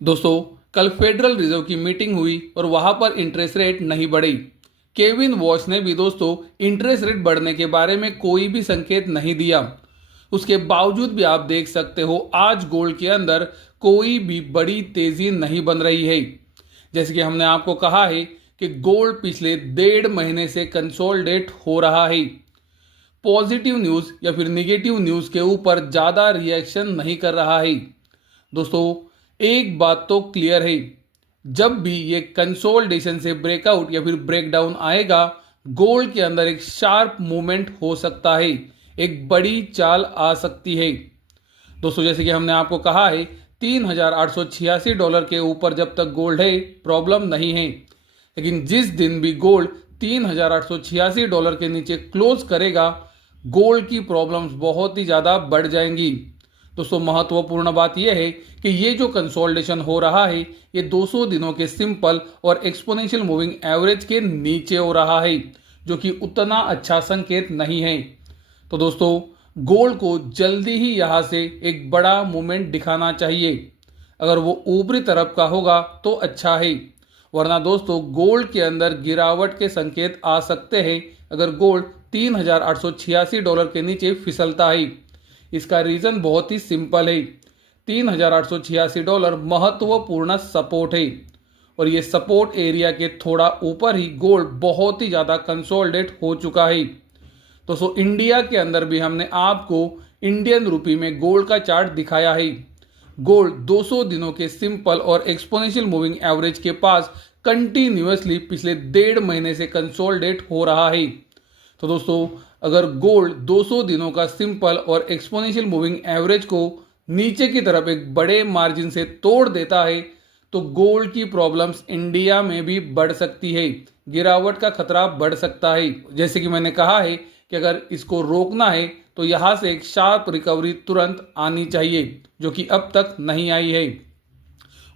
दोस्तों, कल federal reserve की मीटिंग हुई और वहां पर इंटरेस्ट रेट नहीं बढ़ी। केविन वॉश ने भी दोस्तों इंटरेस्ट रेट बढ़ने के बारे में कोई भी संकेत नहीं दिया। उसके बावजूद भी आप देख सकते हो आज गोल्ड के अंदर कोई भी बड़ी तेजी नहीं बन रही है। जैसे कि हमने आपको कहा है कि गोल्ड पिछले 1.5 महीने से कंसोलिडेट हो रहा है। पॉजिटिव न्यूज या फिर निगेटिव न्यूज के ऊपर ज्यादा रिएक्शन नहीं कर रहा है। दोस्तों, एक बात तो क्लियर है, जब भी ये कंसोलिडेशन से ब्रेकआउट या फिर ब्रेकडाउन आएगा, गोल्ड के अंदर एक शार्प मूवमेंट हो सकता है, एक बड़ी चाल आ सकती है। दोस्तों, जैसे कि हमने आपको कहा है, $3,886 के ऊपर जब तक गोल्ड है प्रॉब्लम नहीं है, लेकिन जिस दिन भी गोल्ड $3,886 के नीचे क्लोज करेगा, गोल्ड की प्रॉब्लम्स बहुत ही ज़्यादा बढ़ जाएंगी। दोस्तों, महत्वपूर्ण बात यह है कि ये जो कंसोलिडेशन हो रहा है ये 200 दिनों के सिंपल और एक्सपोनेंशियल मूविंग एवरेज के नीचे हो रहा है, जो कि उतना अच्छा संकेत नहीं है। तो दोस्तों, गोल्ड को जल्दी ही यहाँ से एक बड़ा मूवमेंट दिखाना चाहिए। अगर वो ऊपरी तरफ का होगा तो अच्छा है, वरना दोस्तों गोल्ड के अंदर गिरावट के संकेत आ सकते हैं अगर गोल्ड $3,886 के नीचे फिसलता है। इसका रीजन बहुत ही सिंपल है, $3,886 महत्वपूर्ण सपोर्ट है और ये सपोर्ट एरिया के थोड़ा ऊपर ही गोल्ड बहुत ही ज़्यादा कंसोलिडेट हो चुका है। दोस्तों, इंडिया के अंदर भी हमने आपको इंडियन रुपी में गोल्ड का चार्ट दिखाया है। गोल्ड 200 दिनों के सिंपल और एक्सपोनेंशियल मूविंग एवरेज के पास कंटिन्यूअसली पिछले 1.5 महीने से कंसोलिडेट हो रहा है। तो दोस्तों, अगर गोल्ड 200 दिनों का सिंपल और एक्सपोनेंशियल मूविंग एवरेज को नीचे की तरफ एक बड़े मार्जिन से तोड़ देता है तो गोल्ड की प्रॉब्लम्स इंडिया में भी बढ़ सकती है, गिरावट का खतरा बढ़ सकता है। जैसे कि मैंने कहा है कि अगर इसको रोकना है तो यहां से एक शार्प रिकवरी तुरंत आनी चाहिए, जो कि अब तक नहीं आई है।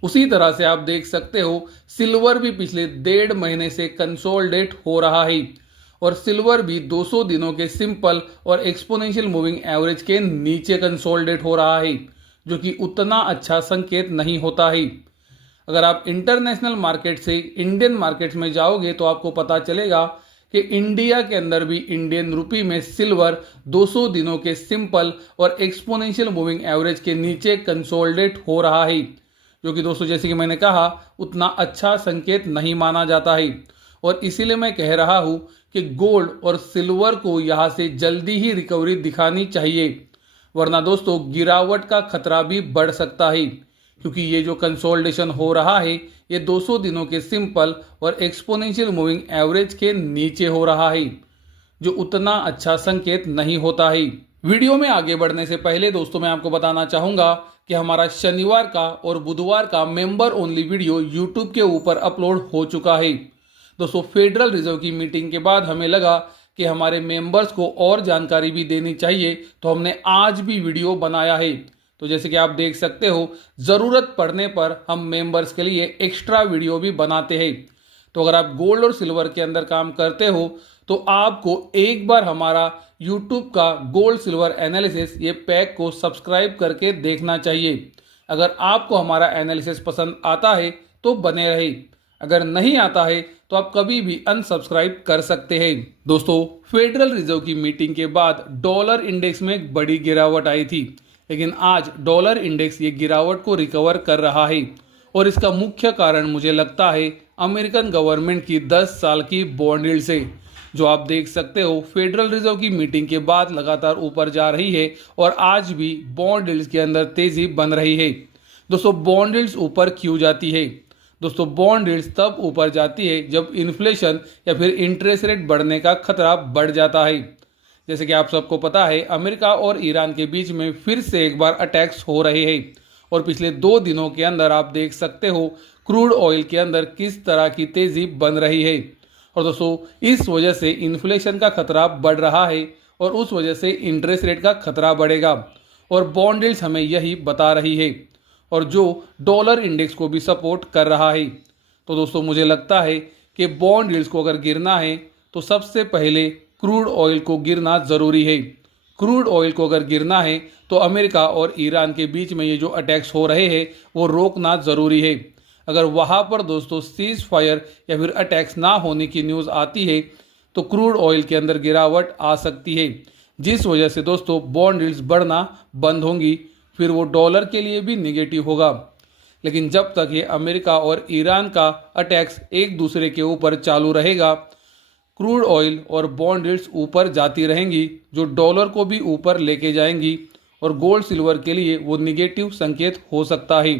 उसी तरह से आप देख सकते हो सिल्वर भी पिछले 1.5 महीने से कंसोलिडेट हो रहा है और सिल्वर भी 200 दिनों के सिंपल और एक्सपोनेंशियल मूविंग एवरेज के नीचे कंसोलिडेट हो रहा है, जो कि उतना अच्छा संकेत नहीं होता है। अगर आप इंटरनेशनल मार्केट से इंडियन मार्केट्स में जाओगे तो आपको पता चलेगा कि इंडिया के अंदर भी इंडियन रुपी में सिल्वर 200 दिनों के सिंपल और एक्सपोनेंशियल मूविंग एवरेज के नीचे कंसोलिडेट हो रहा है, जो कि दोस्तों जैसे कि मैंने कहा उतना अच्छा संकेत नहीं माना जाता है। और इसीलिए मैं कह रहा हूं कि गोल्ड और सिल्वर को यहां से जल्दी ही रिकवरी दिखानी चाहिए, वरना दोस्तों गिरावट का खतरा भी बढ़ सकता है, क्योंकि ये जो कंसोलिडेशन हो रहा है ये 200 दिनों के सिंपल और एक्सपोनेंशियल मूविंग एवरेज के नीचे हो रहा है, जो उतना अच्छा संकेत नहीं होता है। वीडियो में आगे बढ़ने से पहले दोस्तों मैं आपको बताना चाहूंगा कि हमारा शनिवार का और बुधवार का मेंबर ओनली वीडियो यूट्यूब के ऊपर अपलोड हो चुका है। दोस्तों, फेडरल रिजर्व की मीटिंग के बाद हमें लगा कि हमारे मेंबर्स को और जानकारी भी देनी चाहिए, तो हमने आज भी वीडियो बनाया है। तो जैसे कि आप देख सकते हो, ज़रूरत पड़ने पर हम मेंबर्स के लिए एक्स्ट्रा वीडियो भी बनाते हैं। तो अगर आप गोल्ड और सिल्वर के अंदर काम करते हो तो आपको एक बार हमारा यूट्यूब का गोल्ड सिल्वर एनालिसिस ये पैक को सब्सक्राइब करके देखना चाहिए। अगर आपको हमारा एनालिसिस पसंद आता है तो बने रहे, अगर नहीं आता है तो आप कभी भी अनसब्सक्राइब कर सकते हैं। दोस्तों, फेडरल रिजर्व की मीटिंग के बाद डॉलर इंडेक्स में एक बड़ी गिरावट आई थी, लेकिन आज डॉलर इंडेक्स ये गिरावट को रिकवर कर रहा है और इसका मुख्य कारण मुझे लगता है अमेरिकन गवर्नमेंट की 10 साल की बॉन्ड यील्ड से, जो आप देख सकते हो फेडरल रिजर्व की मीटिंग के बाद लगातार ऊपर जा रही है और आज भी बॉन्ड यील्ड्स के अंदर तेजी बन रही है। दोस्तों, बॉन्ड यील्ड्स ऊपर क्यों जाती है? दोस्तों, बॉन्ड यील्ड्स तब ऊपर जाती है जब इन्फ्लेशन या फिर इंटरेस्ट रेट बढ़ने का खतरा बढ़ जाता है। जैसे कि आप सबको पता है, अमेरिका और ईरान के बीच में फिर से एक बार अटैक्स हो रहे हैं और पिछले 2 दिनों के अंदर आप देख सकते हो क्रूड ऑयल के अंदर किस तरह की तेजी बन रही है। और दोस्तों, इस वजह से इन्फ्लेशन का खतरा बढ़ रहा है और उस वजह से इंटरेस्ट रेट का खतरा बढ़ेगा और बॉन्ड यील्ड्स हमें यही बता रही है, और जो डॉलर इंडेक्स को भी सपोर्ट कर रहा है। तो दोस्तों, मुझे लगता है कि बॉन्ड यील्ड्स को अगर गिरना है तो सबसे पहले क्रूड ऑयल को गिरना ज़रूरी है। क्रूड ऑयल को अगर गिरना है तो अमेरिका और ईरान के बीच में ये जो अटैक्स हो रहे हैं वो रोकना ज़रूरी है। अगर वहाँ पर दोस्तों सीज फायर या फिर अटैक्स ना होने की न्यूज़ आती है तो क्रूड ऑयल के अंदर गिरावट आ सकती है, जिस वजह से दोस्तों बॉन्ड यील्ड्स बढ़ना बंद होंगी, फिर वो डॉलर के लिए भी निगेटिव होगा। लेकिन जब तक ये अमेरिका और ईरान का अटैक्स एक दूसरे के ऊपर चालू रहेगा, क्रूड ऑयल और बॉन्ड यील्ड्स ऊपर जाती रहेंगी, जो डॉलर को भी ऊपर लेके जाएंगी और गोल्ड सिल्वर के लिए वो निगेटिव संकेत हो सकता है।